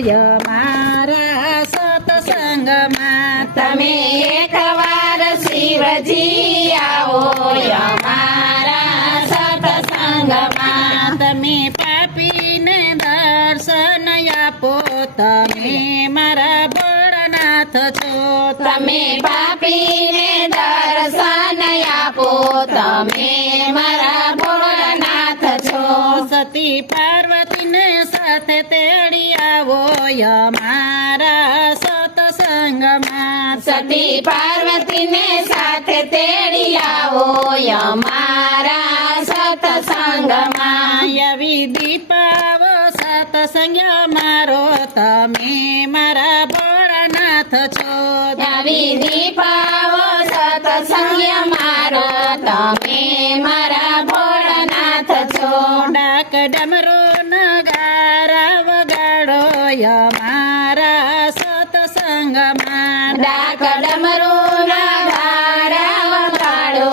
અમારા સત્સંગમાં તમે એકવાર શિવજી આવો અમારા સત્સંગમાં તમે પાપીને દર્શન આપો તમે મારા ભોળાનાથ છો તમે પાપીને દર્શન આપો તમે મારા ભોળાનાથ છો સતી પાર્વતીને સાથે તેડી આવો અમારા સત્સંગમાં સતી પાર્વતીને સાથે તેડી આવો અમારા સત્સંગમાં આવી દીપાવો સત્સંગ મારો તમે મારા ભોળાનાથ છો આવી દીપાવો સત્સંગ મારો તમે મારા ભોળાનાથ છો ડાક ડમરો નગારા વગાડો અમારા સત્સંગમાં ડાક ડમરુ નગારા વગાડો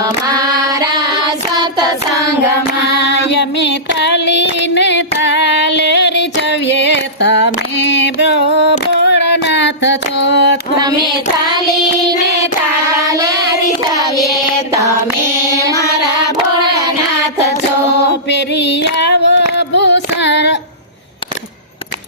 અમારા સત્સંગમાં અમે તાલીને તાલે રીઝવીએ તમે ભોળાનાથ છો તમે તાલીને તાલે રીઝવીએ તમે મારા ભોળાનાથ છો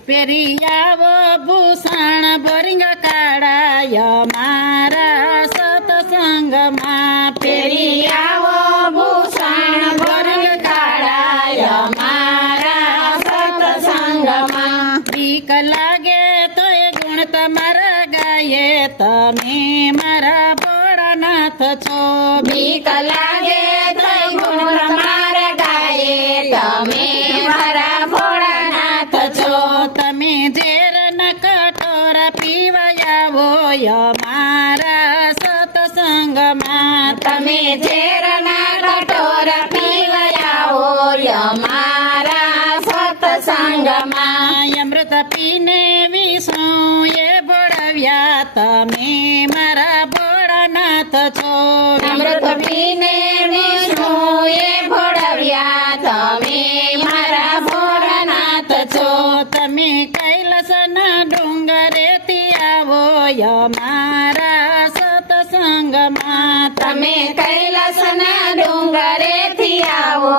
પેરી આવો ભૂષણ બોરિંગ કાળાય મારા સત્સંગમાં ફેરી આવો ભૂષણ ભરંગ કાળાય મારા સત્સંગમાં બીક લાગે તો એ ગુણ તમારા ગાયે તમે મારા ભોળાનાથ છો બીક લાગે તો ગુણ તમારા ગાયે તમે મારા ભોળાનાથ છો તમે ઝેરના કટોરા પીવાયાવો અમારા સત્સંગમાં તમે ઝેરના કટોરા પીવયાવો અમારા સત્સંગમાં અમૃત પીને વિષ્ણુએ ભોળવ્યા તમે મારા ભોળાનાથ છો અમૃત પીને વિષ્ણુએ ભોળવ્યા તમે મારા ભોળાનાથ છો તમે કૈલાસના ડુંગરેથી આવો અમારા સત્સંગમાં તમે કૈલાસના ડુંગરેથી આવો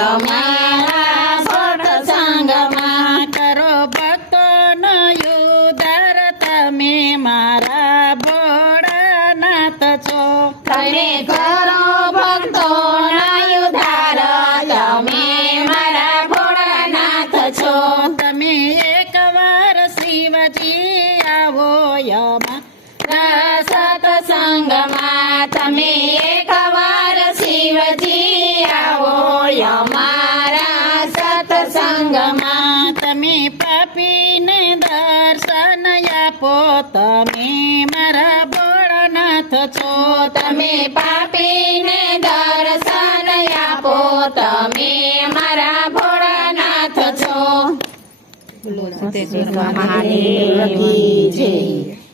અમારા સત્સંગમાં કરો ભક્તોનો ઉદ્ધાર તમે મારા ભોળાનાથ છો તમે કરો ભક્તોના ઉદ્ધાર તમે મારા ભોળાનાથ છો તમે એકવાર શિવજી આવો અમારા સત્સંગમાં તમે એકવાર શિવજી આવો અમારા સત્સંગમાં તમે પાપીને દર્શન આપો તમે મારા ભોળાનાથ છો તમે પાપીને દર્શન આપો તમે મારા ભોળાનાથ છો બોલો મહાદેવ કી જય.